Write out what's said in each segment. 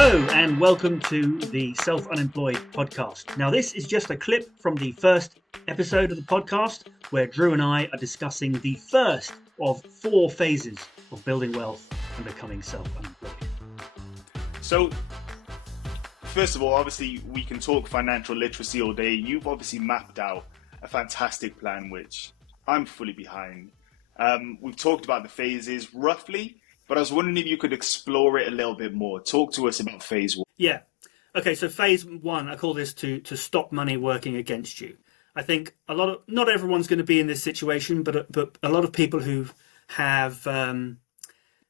Hello and welcome to the Self-Unemployed podcast. Now this is just a clip from the first episode of the podcast where Drew and I are discussing the first of 4 phases of building wealth and becoming self-unemployed. So, first of all, obviously we can talk financial literacy all day. You've obviously mapped out a fantastic plan which I'm fully behind. We've talked about the phases roughly, but I was wondering if you could explore it a little bit more. Talk to us about phase 1. Yeah. Okay, so phase 1, I call this to stop money working against you. I think not everyone's going to be in this situation, but a lot of people who have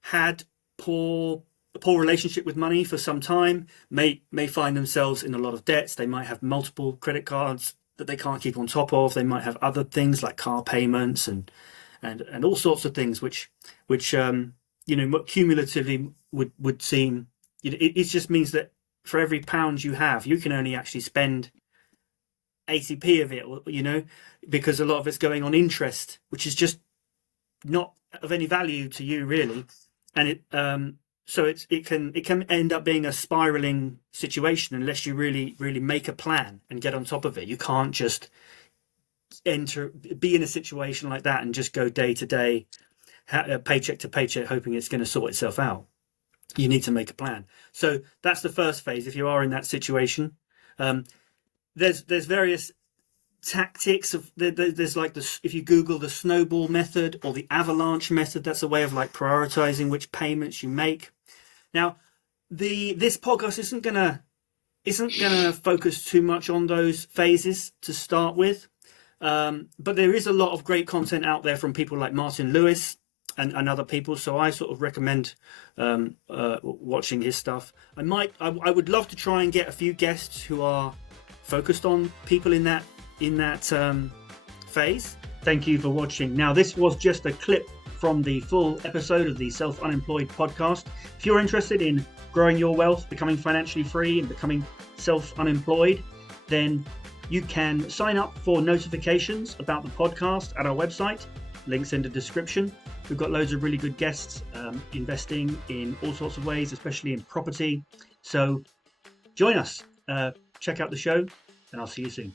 had poor relationship with money for some time may find themselves in a lot of debts. They might have multiple credit cards that they can't keep on top of. They might have other things like car payments and all sorts of things which cumulatively would seem, it just means that for every pound you have, you can only actually spend 80p of it, because a lot of it's going on interest, which is just not of any value to you really. And it can end up being a spiraling situation unless you really make a plan and get on top of it. You can't just be in a situation like that and just go day to day, paycheck to paycheck, hoping it's going to sort itself out. You need to make a plan. So that's the first phase. If you are in that situation, there's various tactics there's like this. If you Google the snowball method or the avalanche method, that's a way of like prioritizing which payments you make. Now, this podcast isn't gonna focus too much on those phases to start with, but there is a lot of great content out there from people like Martin Lewis and other people, so I sort of recommend watching his stuff. I would love to try and get a few guests who are focused on people in that phase. Thank you for watching. Now, this was just a clip from the full episode of the Self-Unemployed podcast. If you're interested in growing your wealth, becoming financially free and becoming self-unemployed, then you can sign up for notifications about the podcast at our website. Links in the description. We've got loads of really good guests investing in all sorts of ways, especially in property. So join us, check out the show, and I'll see you soon.